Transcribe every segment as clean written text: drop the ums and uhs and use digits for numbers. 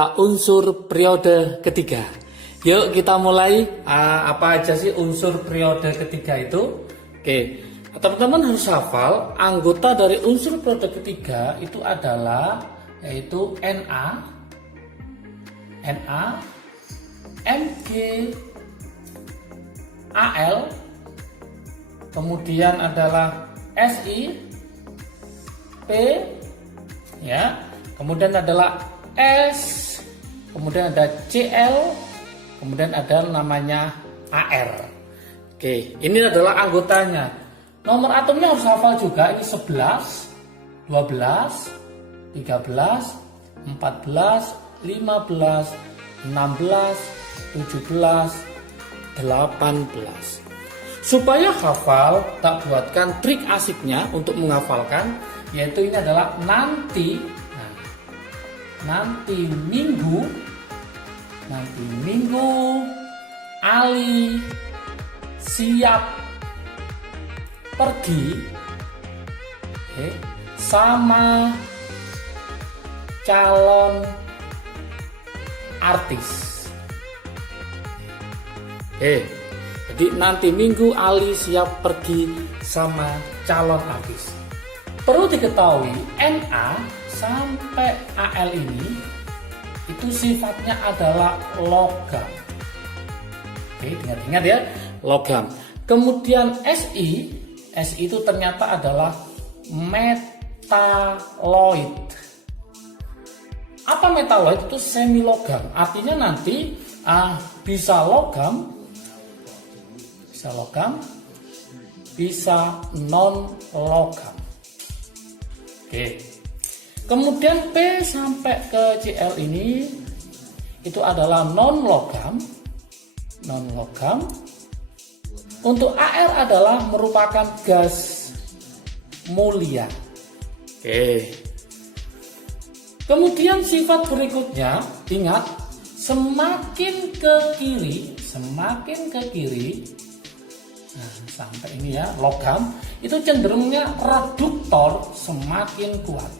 adalah unsur periode ketiga. Yuk kita mulai. Apa aja sih unsur periode ketiga itu? Oke, teman-teman harus hafal anggota dari unsur periode ketiga itu adalah yaitu Na, Mg, Al, kemudian adalah Si, P, ya, kemudian adalah S, kemudian ada Cl, kemudian ada namanya Ar. Oke, ini adalah anggotanya. Nomor atomnya harus hafal juga. Ini 11, 12, 13, 14, 15, 16, 17, 18. Supaya hafal, tak buatkan trik asiknya untuk menghafalkan, yaitu ini adalah nanti. Nanti minggu, Ali siap pergi sama calon artis. Jadi nanti minggu Ali siap pergi sama calon artis. Perlu diketahui Na sampai Al ini itu sifatnya adalah logam. Ingat-ingat ya, logam. Kemudian Si itu ternyata adalah metaloid. Apa metaloid? Itu semi logam. Artinya nanti bisa logam, bisa non logam. Kemudian P sampai ke Cl ini itu adalah non logam. Untuk Ar adalah merupakan gas mulia. Kemudian sifat berikutnya, ingat, semakin ke kiri, sampai ini ya, logam itu cenderungnya reduktor semakin kuat.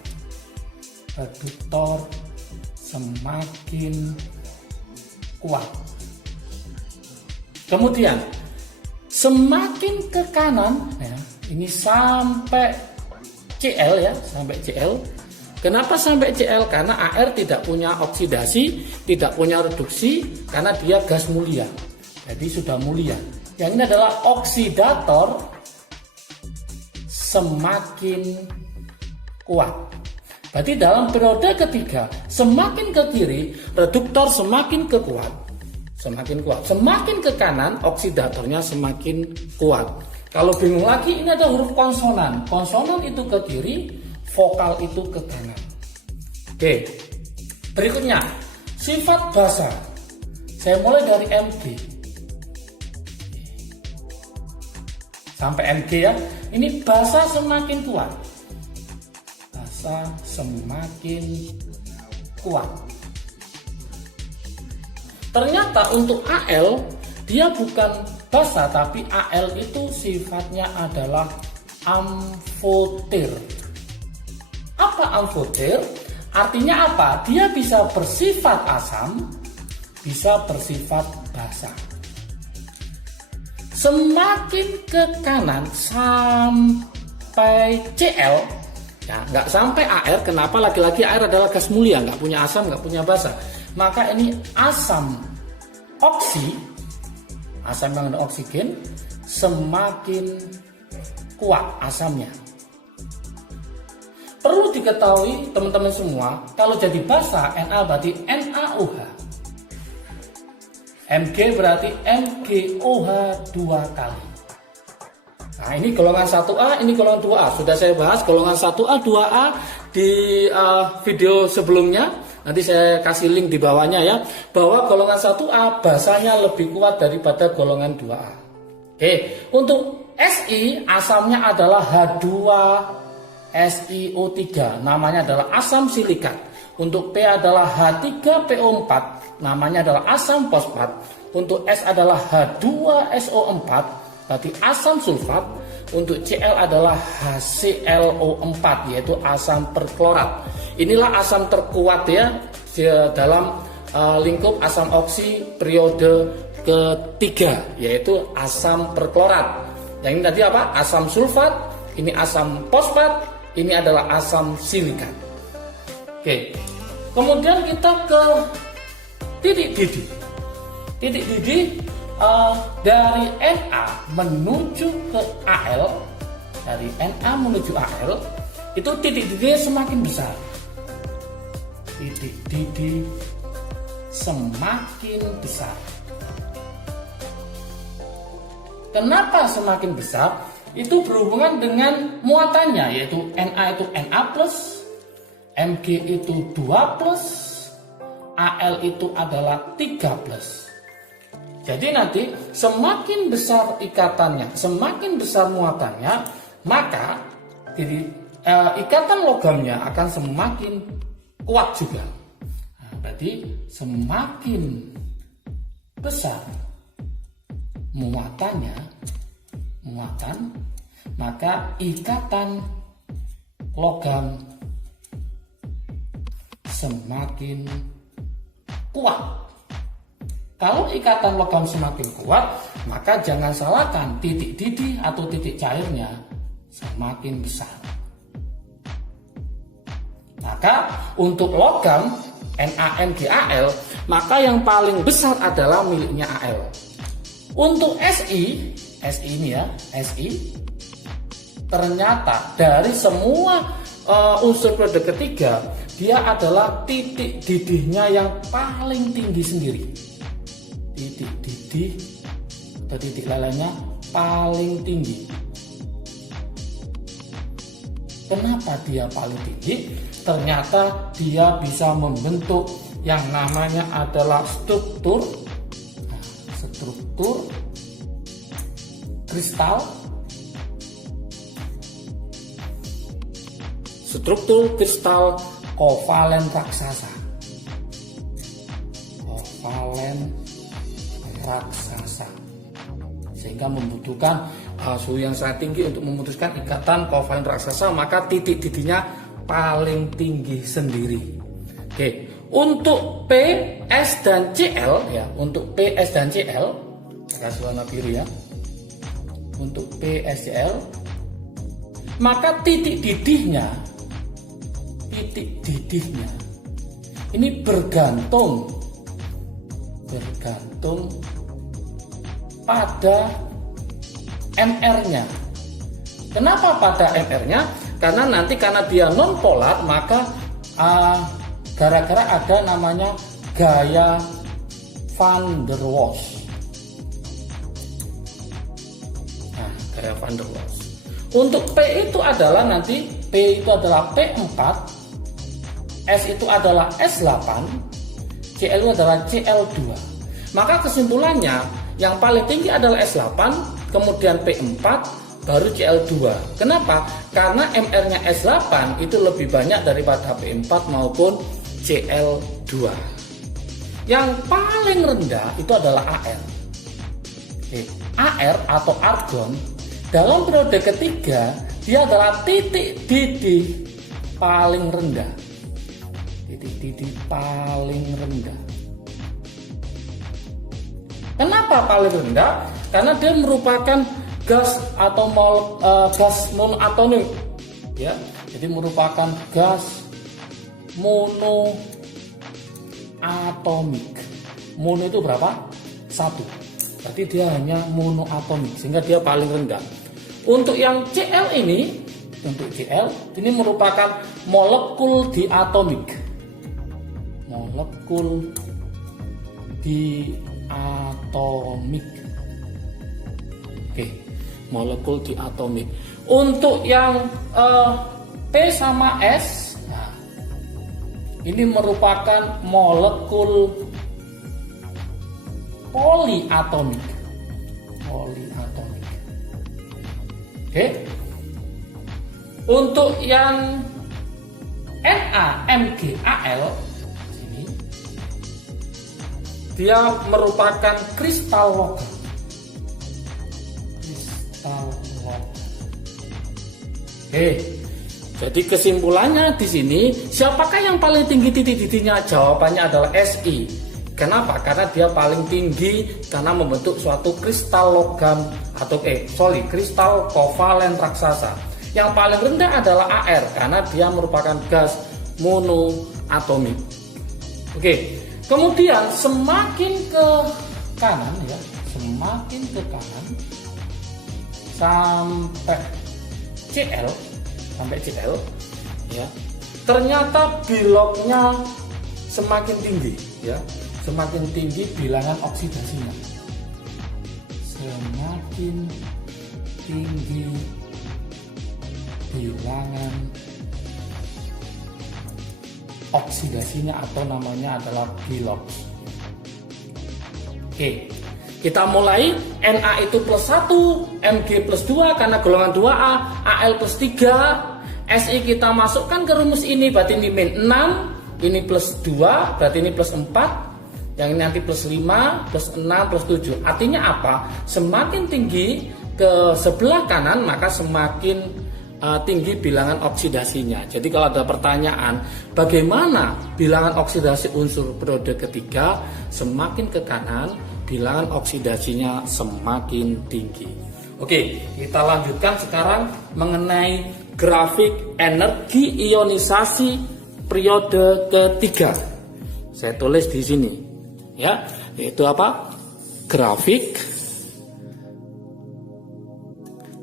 Kemudian semakin ke kanan, ya, ini sampai Cl ya, Kenapa sampai Cl? Karena Ar tidak punya oksidasi, tidak punya reduksi, karena dia gas mulia. Jadi sudah mulia. Yang ini adalah oksidator semakin kuat. Berarti dalam periode ketiga, semakin ke kiri, reduktor semakin kuat. Semakin ke kanan, oksidatornya semakin kuat. Kalau bingung lagi, ini ada huruf konsonan. Konsonan itu ke kiri, vokal itu ke kanan. Berikutnya, sifat basa. Saya mulai dari Mg sampai Mg ya. Ini basa semakin kuat. Ternyata untuk Al dia bukan basa, tapi Al itu sifatnya adalah amfoter. Apa amfoter? Artinya apa? Dia bisa bersifat asam, bisa bersifat basa. Semakin ke kanan sampai Cl, ya nggak sampai Ar. Kenapa? Lagi-lagi Ar adalah gas mulia, nggak punya asam, nggak punya basa. Maka ini asam yang ada oksigen semakin kuat asamnya. Perlu diketahui teman-teman semua, kalau jadi basa Na berarti NaOH, Mg berarti MgOH 2 kali. Nah ini golongan 1A, ini golongan 2A. Sudah saya bahas golongan 1A, 2A di video sebelumnya. Nanti saya kasih link di bawahnya ya, bahwa golongan 1A basanya lebih kuat daripada golongan 2A. Untuk Si asamnya adalah H2SiO3, namanya adalah asam silikat. Untuk P adalah H3PO4, namanya adalah asam fosfat. Untuk S adalah H2SO4, berarti asam sulfat. Untuk Cl adalah HClO4, yaitu asam perklorat. Inilah asam terkuat ya, dalam lingkup asam oksi periode ketiga, yaitu asam perklorat. Yang ini tadi apa? Asam sulfat, ini asam fosfat, ini adalah asam silikat. Oke. Kemudian kita ke titik didih. Titik didih dari Na menuju ke Al, dari Na menuju Al, itu titik didihnya semakin besar. Titik didih semakin besar. Kenapa semakin besar? Itu berhubungan dengan muatannya, yaitu Na itu Na+, Mg itu 2+, Al itu adalah 3+. Jadi nanti semakin besar ikatannya, semakin besar muatannya, maka ikatan logamnya akan semakin kuat juga. Nah, berarti semakin besar muatan, maka ikatan logam semakin kuat. Kalau ikatan logam semakin kuat, maka jangan salahkan titik didih atau titik cairnya semakin besar. Maka untuk logam NaMgAl, maka yang paling besar adalah miliknya Al. Untuk Si ini ya, Si ternyata dari semua unsur periode ketiga, dia adalah titik didihnya yang paling tinggi sendiri. Titik didih atau titik lelehnya paling tinggi. Kenapa dia paling tinggi? Ternyata dia bisa membentuk yang namanya adalah struktur kristal, struktur kristal kovalen raksasa. Sehingga membutuhkan suhu yang sangat tinggi untuk memutuskan ikatan kovalen raksasa, maka titik didihnya paling tinggi sendiri. Oke, untuk P, S dan Cl ya, untuk P, S dan Cl, kasih warna biru ya. Untuk P, S, Cl, maka titik didihnya ini bergantung pada MR-nya. Kenapa pada MR-nya? Karena dia non polar, maka gara-gara ada namanya gaya van der Waals. Nah, gaya van der Waals. Untuk P itu adalah P4, S itu adalah S8, Cl itu adalah Cl2. Maka kesimpulannya yang paling tinggi adalah S8, kemudian P4, baru Cl2. Kenapa? Karena MR-nya S8 itu lebih banyak daripada P4 maupun Cl2. Yang paling rendah itu adalah Ar. Ar atau argon dalam periode ketiga dia adalah titik didih paling rendah. Titik didih paling rendah. Kenapa paling rendah? Karena dia merupakan gas atau gas monoatomic, ya. Jadi merupakan gas monoatomik. Mono itu berapa? 1. Berarti dia hanya monoatomik, sehingga dia paling rendah. Untuk yang Cl ini, ini merupakan molekul diatomik. Molekul diatomik. Oke, molekul diatomik. Untuk yang P sama S, nah, ini merupakan molekul poliatomik. Oke. Untuk yang NaMgAl ini, dia merupakan kristal logam. Oke. Jadi kesimpulannya di sini, siapakah yang paling tinggi titik-titiknya? Jawabannya adalah Si. Kenapa? Karena dia paling tinggi karena membentuk suatu kristal logam atau kristal kovalen raksasa. Yang paling rendah adalah Ar karena dia merupakan gas monoatomik. Oke. Kemudian semakin ke kanan ya, semakin ke kanan sampai Cl ya. Ternyata biloknya semakin tinggi ya. Semakin tinggi bilangan oksidasinya. Semakin tinggi bilangan oksidasinya atau namanya adalah bilok. Oke, kita mulai. Na itu +1, Mg +2 karena golongan 2A, Al +3, Si kita masukkan ke rumus ini, berarti ini -6, ini +2, berarti ini +4, yang ini nanti +5, +6, +7. Artinya apa? Semakin tinggi ke sebelah kanan maka semakin tinggi bilangan oksidasinya. Jadi kalau ada pertanyaan bagaimana bilangan oksidasi unsur periode ketiga, semakin ke kanan bilangan oksidasinya semakin tinggi. Oke, kita lanjutkan sekarang mengenai grafik energi ionisasi periode ketiga. Saya tulis di sini ya, yaitu apa? Grafik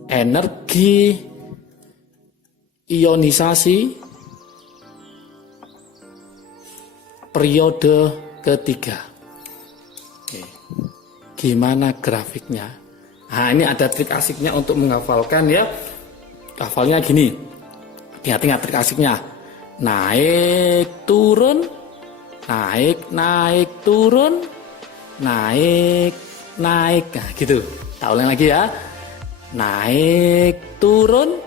energi ionisasi periode ketiga. Oke. Gimana grafiknya? Nah, ini ada trik asiknya untuk menghafalkan ya. Hafalnya gini. Ingat-ingat trik asiknya. Naik, turun, naik, naik, turun, naik, naik. Nah, gitu. Tak ulang lagi ya. Naik, turun,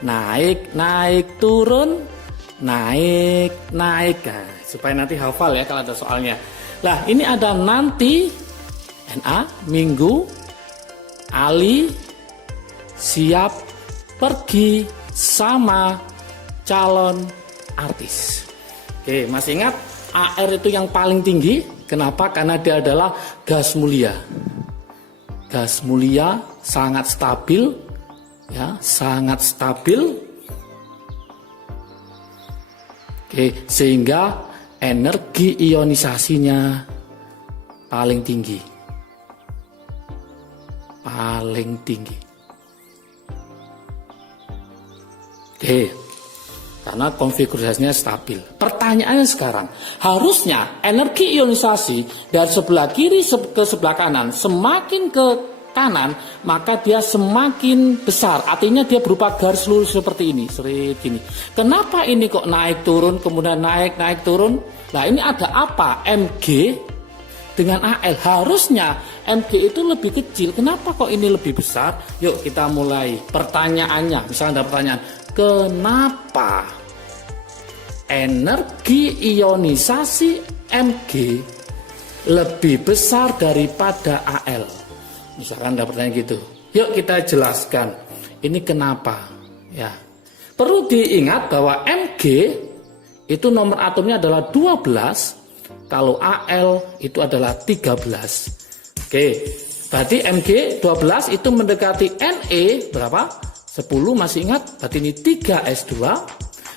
naik, naik, turun, naik, naik. Nah, supaya nanti hafal ya kalau ada soalnya. Lah, ini ada nanti, Na, minggu, Ali, siap, pergi, sama, calon, artis. Oke, masih ingat Ar itu yang paling tinggi. Kenapa? Karena dia adalah gas mulia. Gas mulia sangat stabil. Ya, sangat stabil. Oke, sehingga energi ionisasinya paling tinggi. Paling tinggi. Oke. Karena konfigurasinya stabil. Pertanyaannya sekarang, harusnya energi ionisasi dari sebelah kiri ke sebelah kanan semakin ke kanan, maka dia semakin besar. Artinya dia berupa garis lurus seperti ini, seret gini. Kenapa ini kok naik turun, kemudian naik naik turun? Nah, ini ada apa? Mg dengan Al. Harusnya Mg itu lebih kecil. Kenapa kok ini lebih besar? Yuk kita mulai. Pertanyaannya, misalnya ada pertanyaan, kenapa energi ionisasi Mg lebih besar daripada Al? Misalkan ada pertanyaan gitu. Yuk kita jelaskan. Ini kenapa? Ya. Perlu diingat bahwa Mg itu nomor atomnya adalah 12, kalau Al itu adalah 13. Oke. Berarti Mg 12 itu mendekati Ne berapa? 10, masih ingat? Berarti ini 3S2.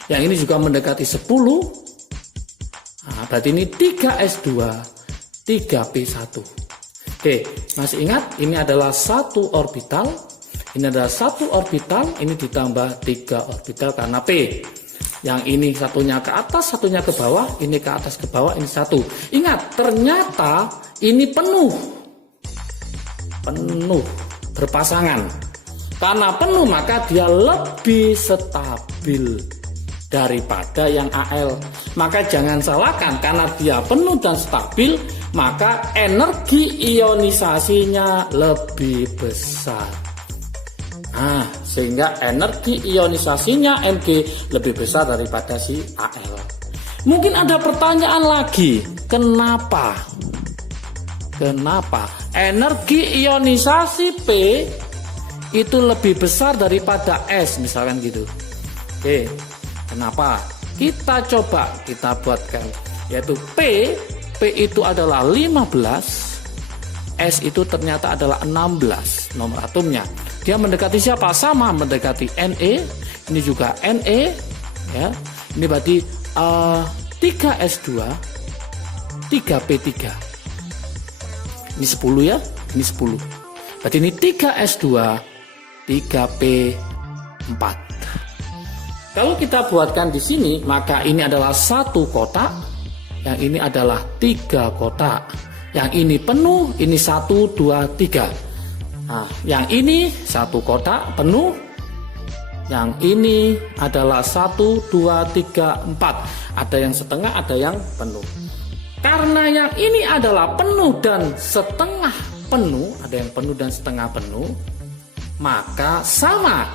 Yang ini juga mendekati 10. Nah, berarti ini 3S2, 3P1. Oke, masih ingat? Ini adalah satu orbital. Ini adalah satu orbital. Ini ditambah 3 orbital karena P. Yang ini satunya ke atas, satunya ke bawah. Ini ke atas, ke bawah, ini satu. Ingat, ternyata ini penuh. Penuh, berpasangan. Karena penuh maka dia lebih stabil daripada yang Al. Maka jangan salahkan, karena dia penuh dan stabil, maka energi ionisasinya lebih besar. Nah, sehingga energi ionisasinya Mg lebih besar daripada si Al. Mungkin ada pertanyaan lagi, kenapa? Kenapa energi ionisasi P itu lebih besar daripada S, misalkan gitu. Oke, Kenapa? Kita coba kita buatkan, yaitu P itu adalah 15, S itu ternyata adalah 16 nomor atomnya. Dia mendekati siapa? Sama mendekati Na, ini juga Na, ya. Ini berarti 3S2, 3P3. Ini 10 ya, ini 10. Berarti ini 3S2, 3P4. Kalau kita buatkan di sini, maka ini adalah satu kotak, yang ini adalah 3 kotak. Yang ini penuh, ini 1, 2, 3. Nah, yang ini satu kotak penuh, yang ini adalah 1, 2, 3, 4. Ada yang setengah, ada yang penuh. Karena yang ini adalah penuh dan setengah penuh, ada yang penuh dan setengah penuh, maka sama,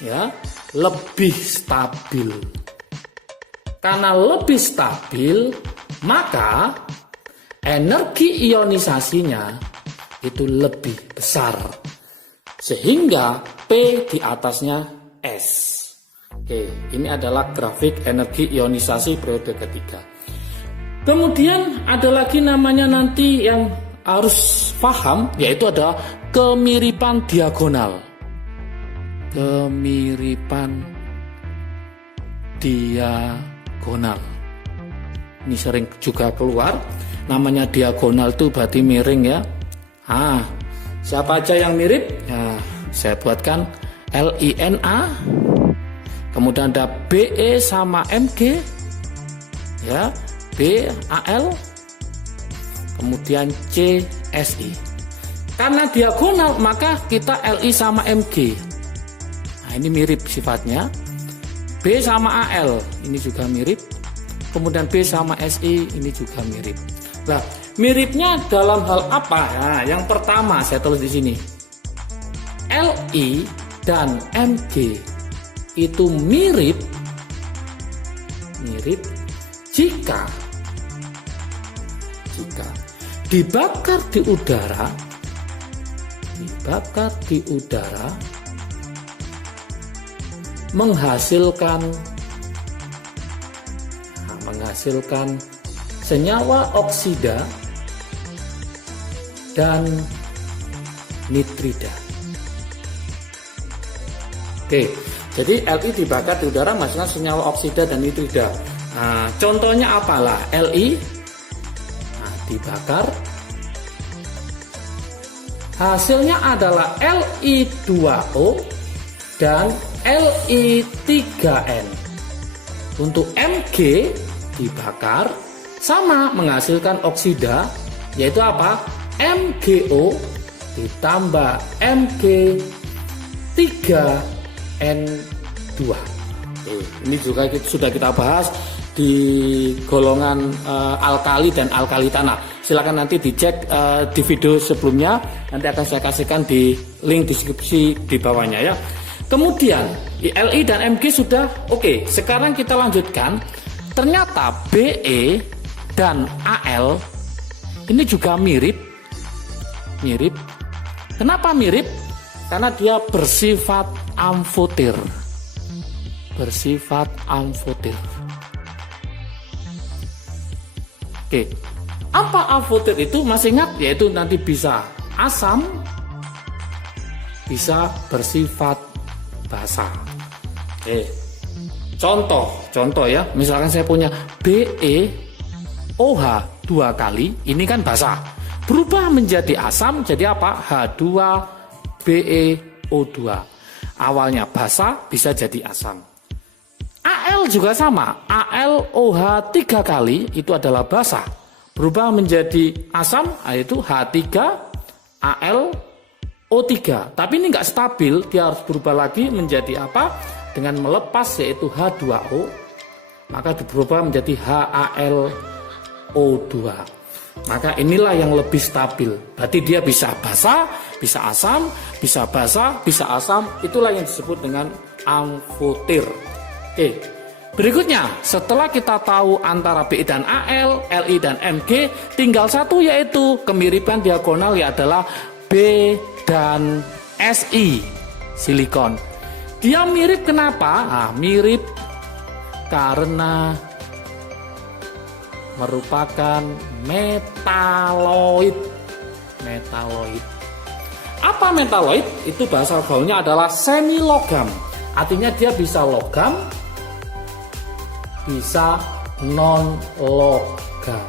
ya, lebih stabil. Karena lebih stabil, maka energi ionisasinya itu lebih besar, sehingga P di atasnya S. Oke, ini adalah grafik energi ionisasi periode ketiga. Kemudian ada lagi namanya nanti yang harus paham, yaitu ada kemiripan diagonal. Kemiripan diagonal. Ini sering juga keluar. Namanya diagonal itu berarti miring ya. Siapa aja yang mirip? Nah, saya buatkan LINA. Kemudian ada BE sama MG. Ya, BAL. Kemudian CSI. Karena diagonal maka kita LI sama MG. Nah, ini mirip sifatnya. B sama AL ini juga mirip. Kemudian B sama SI ini juga mirip. Nah, miripnya dalam hal apa? Nah, yang pertama saya tulis di sini. LI dan MG itu mirip jika dibakar di udara menghasilkan senyawa oksida dan nitrida. Oke, jadi Li dibakar di udara menghasilkan senyawa oksida dan nitrida. Nah, contohnya apalah? Li dibakar, hasilnya adalah Li2O dan Li3N. Untuk Mg dibakar sama menghasilkan oksida, yaitu apa? MgO ditambah Mg3N2. Ini juga sudah kita bahas di golongan alkali dan alkali tanah. Silakan nanti dicek di video sebelumnya, nanti akan saya kasihkan di link deskripsi di bawahnya ya. Kemudian Li dan Mg sudah oke. Sekarang kita lanjutkan. Ternyata Be dan Al ini juga mirip. Kenapa mirip? Karena dia bersifat amfoter. Oke, apa amfoter itu? Masih ingat? Yaitu nanti bisa asam, bisa bersifat basa. Contoh ya, misalkan saya punya BeOH 2 kali, ini kan basa, berubah menjadi asam, jadi apa? H2BeO2. Awalnya basa bisa jadi asam. Al juga sama, AlOH 3 kali itu adalah basa, berubah menjadi asam, yaitu H3AlO3. Tapi ini nggak stabil, dia harus berubah lagi menjadi apa? Dengan melepas, yaitu H2O, maka berubah menjadi HAlO2. Maka inilah yang lebih stabil. Berarti dia bisa basa, bisa asam, bisa basa, bisa asam. Itulah yang disebut dengan amfoter. Oke. Berikutnya, setelah kita tahu antara Bi dan Al, Li dan Mg, tinggal satu, yaitu kemiripan diagonal, yaitu adalah B dan Si, silikon. Dia mirip kenapa? Mirip karena merupakan metaloid. Apa metaloid? Itu bahasa gaulnya adalah semi logam. Artinya dia bisa logam, bisa non logam.